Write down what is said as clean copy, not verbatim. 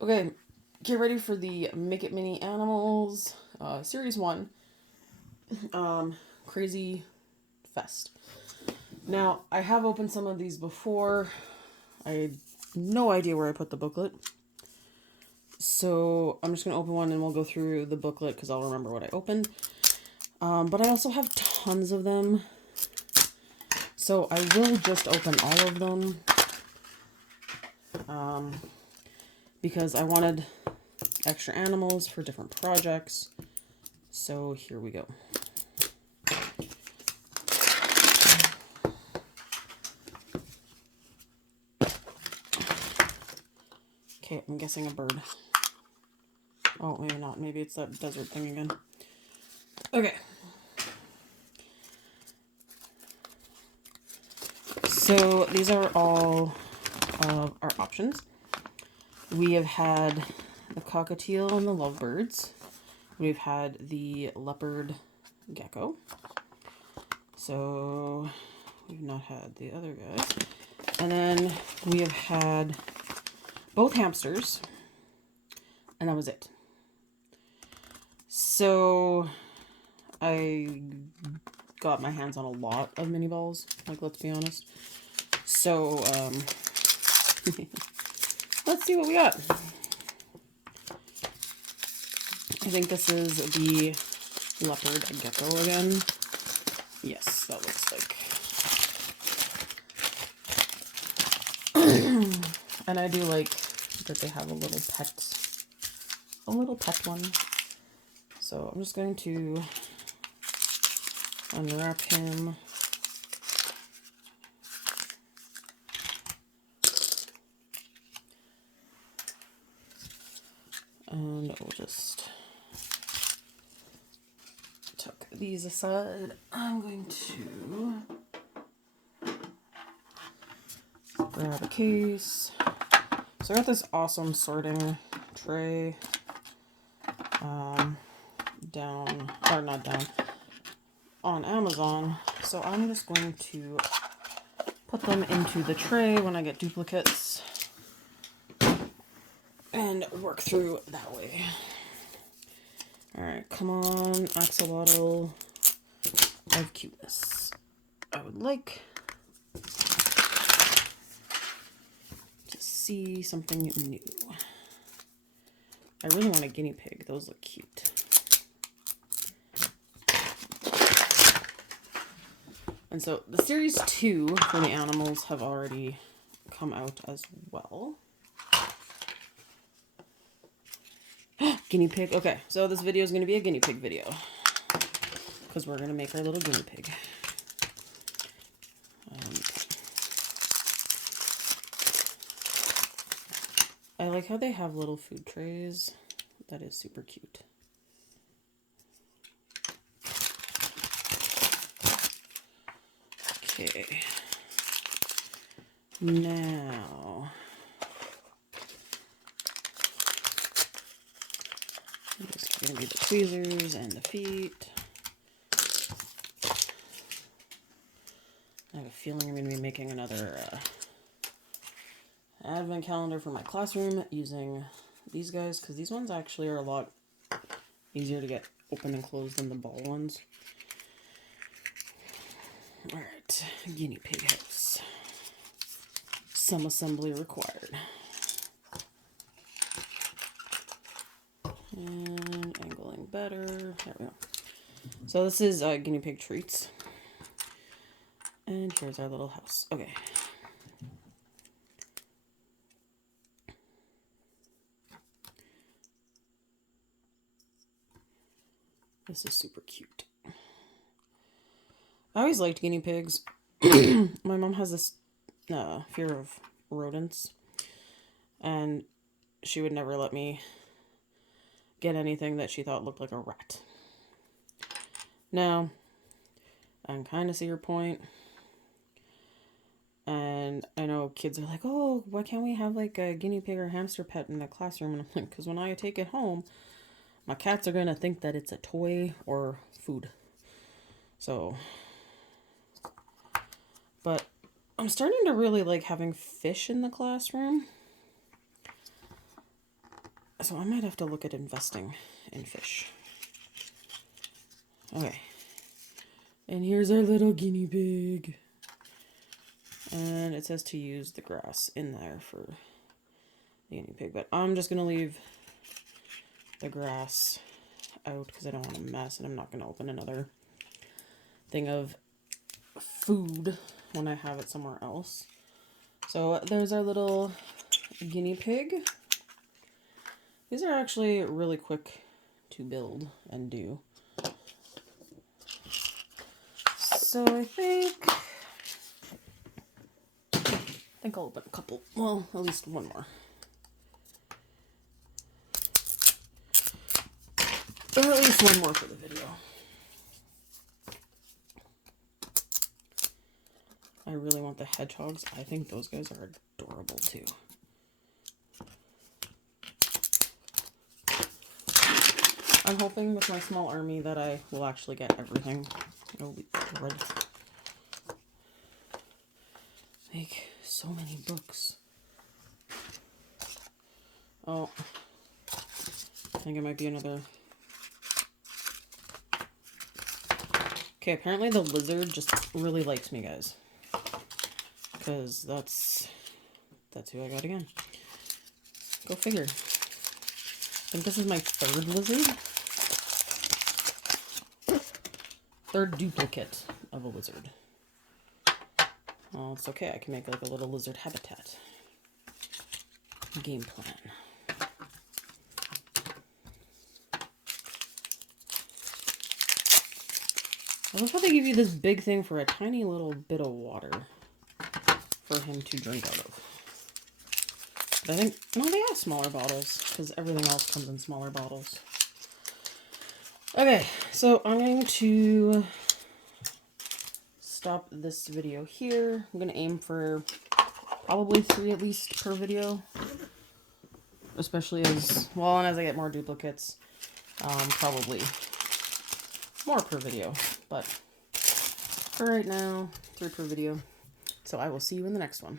Okay, get ready for the Make It Mini Animals Series 1 Crazy Fest. Now, I have opened some of these before. I had no idea where I put the booklet. So I'm just going to open one and we'll go through the booklet because I'll remember what I opened. But I also have tons of them. So I will just open all of them. Because I wanted extra animals for different projects. So here we go. Okay, I'm guessing a bird. Oh, maybe not. Maybe it's that desert thing again. Okay. So these are all of our options. We have had the cockatiel and the lovebirds. We've had the leopard gecko. So we've not had the other guys. And then we have had both hamsters. And that was it. So I got my hands on a lot of mini balls, like, let's be honest. So, let's see what we got. I think this is the leopard gecko again. Yes, that looks like. And I do like that they have a little pet one. So I'm just going to unwrap him. And we'll just tuck these aside. I'm going to grab a case. So I got this awesome sorting tray on Amazon. So I'm just going to put them into the tray when I get duplicates and work through that way. Alright, come on, axolotl of cuteness. I would like to see something new. I really want a guinea pig. Those look cute. And so the series 2 for the animals have already come out as well. Guinea pig. Okay, so this video is going to be a guinea pig video. Because we're going to make our little guinea pig. I like how they have little food trays. That is super cute. Okay. Now, this is going to be the tweezers and the feet. I have a feeling I'm going to be making another advent calendar for my classroom using these guys, because these ones actually are a lot easier to get open and closed than the ball ones. Alright, guinea pig house. Some assembly required. And angling better. There we go. So this is guinea pig treats. And here's our little house. Okay. This is super cute. I always liked guinea pigs. My mom has this fear of rodents. And she would never let me get anything that she thought looked like a rat. Now, I can kind of see her point. And I know kids are like, oh, why can't we have like a guinea pig or hamster pet in the classroom? And I'm like, because when I take it home, my cats are going to think that it's a toy or food. So, but I'm starting to really like having fish in the classroom. So I might have to look at investing in fish. Okay. And here's our little guinea pig. And it says to use the grass in there for the guinea pig. But I'm just going to leave the grass out because I don't want to mess. And I'm not going to open another thing of food when I have it somewhere else. So there's our little guinea pig. These are actually really quick to build and do. So I think I'll open a couple. Well, at least one more. Or at least one more for the video. I really want the hedgehogs. I think those guys are adorable too. I'm hoping with my small army that I will actually get everything. It'll be red. Like, so many books. Oh. I think it might be another. Okay, apparently the lizard just really likes me, guys. Because that's who I got again. Go figure. I think this is my third lizard. Third duplicate of a lizard. Well, it's okay. I can make like a little lizard habitat. Game plan. I love how they give you this big thing for a tiny little bit of water for him to drink out of. But I think, no, they have smaller bottles because everything else comes in smaller bottles. Okay, so I'm going to stop this video here. I'm going to aim for probably 3 at least per video. Especially as, well, and as I get more duplicates, probably more per video. But for right now, 3 per video. So I will see you in the next one.